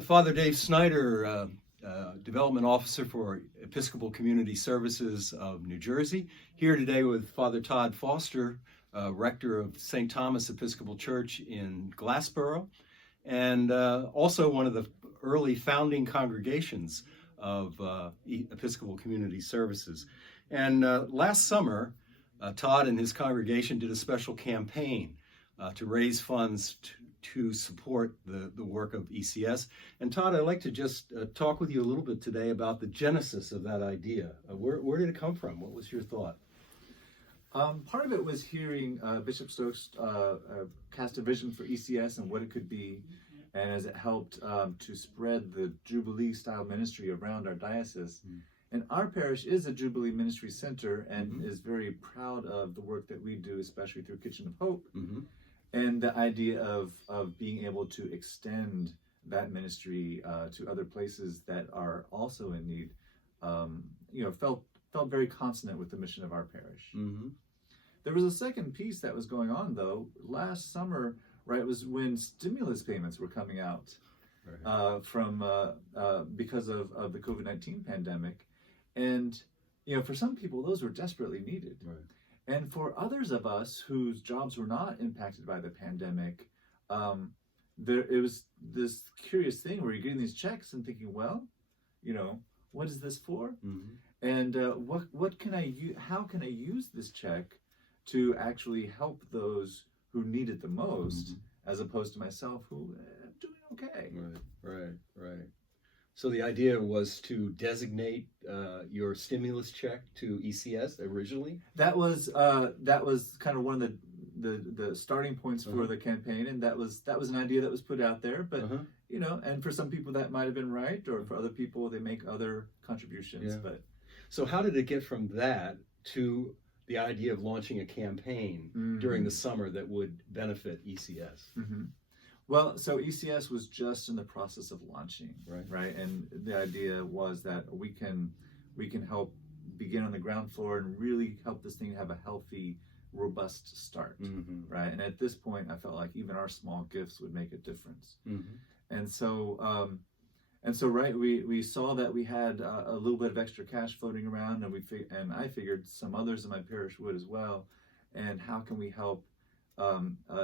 Father Dave Snyder, Development Officer for Episcopal Community Services of New Jersey, here today with Father Todd Foster, Rector of St. Thomas Episcopal Church in Glassboro, and also one of the early founding congregations of Episcopal Community Services. And last summer, Todd and his congregation did a special campaign to raise funds to support the work of ECS. And Todd, I'd like to just talk with you a little bit today about the genesis of that idea. Where did it come from? What was your thought? Part of it was hearing Bishop Stokes cast a vision for ECS and what it could be, and as it helped to spread the Jubilee style ministry around our diocese. And our parish is a Jubilee Ministry center and is very proud of the work that we do, especially through Kitchen of Hope. And the idea of being able to extend that ministry to other places that are also in need, felt very consonant with the mission of our parish. There was a second piece that was going on, though. Last summer, right, was when stimulus payments were coming out because of the COVID-19 pandemic. And, for some people, those were desperately needed. And for others of us whose jobs were not impacted by the pandemic, it was this curious thing where you're getting these checks and thinking, well, what is this for? And what can I use? How can I use this check to actually help those who need it the most, as opposed to myself who am doing okay? Right. So the idea was to designate your stimulus check to ECS originally? That was kind of one of the starting points for the campaign, and that was an idea that was put out there. But and for some people that might have been right, or for other people they make other contributions. But so how did it get from that to the idea of launching a campaign during the summer that would benefit ECS? Well, so ECS was just in the process of launching, right? And the idea was that we can help begin on the ground floor and really help this thing have a healthy, robust start, right? And at this point, I felt like even our small gifts would make a difference. And so, right, we saw that we had a little bit of extra cash floating around, and I figured some others in my parish would as well. And how can we help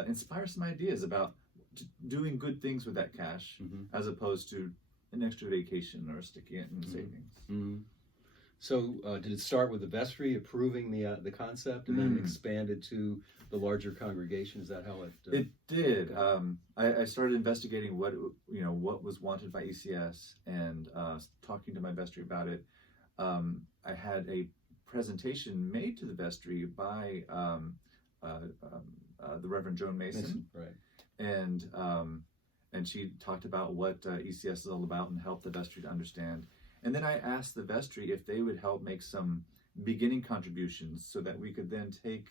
inspire some ideas about doing good things with that cash, as opposed to an extra vacation or sticking it in savings. So did it start with the vestry approving the concept and then expanded to the larger congregation? Is that how it? It did. I started investigating what was wanted by ECS, and talking to my vestry about it. I had a presentation made to the vestry by the Reverend Joan Mason. Right. And she talked about what ECS is all about and helped the vestry to understand. And then I asked the vestry if they would help make some beginning contributions so that we could then take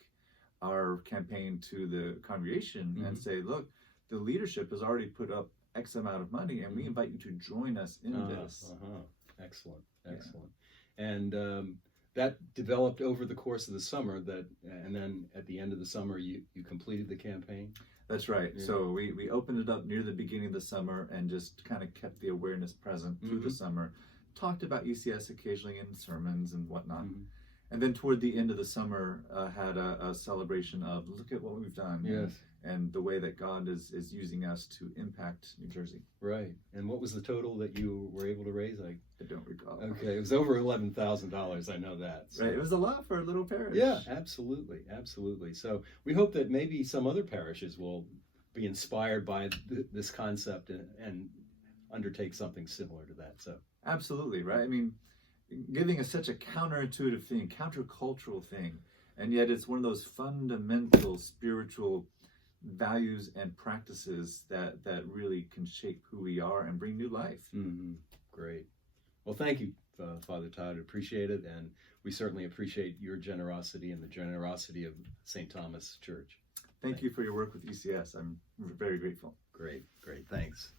our campaign to the congregation and say, look, the leadership has already put up X amount of money, and we invite you to join us in this. Excellent. And that developed over the course of the summer, and then at the end of the summer, you completed the campaign? That's right. So we opened it up near the beginning of the summer and just kind of kept the awareness present through the summer. Talked about ECS occasionally in sermons and whatnot. And then toward the end of the summer, had a celebration of look at what we've done. And the way that God is using us to impact New Jersey. Right. And what was the total that you were able to raise? I don't recall. Okay, it was over $11,000. I know that. So. Right. It was a lot for a little parish. Yeah, absolutely. So we hope that maybe some other parishes will be inspired by this concept and undertake something similar to that. So absolutely, right? I mean, giving is such a counterintuitive thing, countercultural thing, and yet it's one of those fundamental spiritual values and practices that really can shape who we are and bring new life. Great. Well, thank you, Father Todd. Appreciate it, and we certainly appreciate your generosity and the generosity of St. Thomas Church. Thank you for your work with ECS. I'm very grateful. Great. Thanks.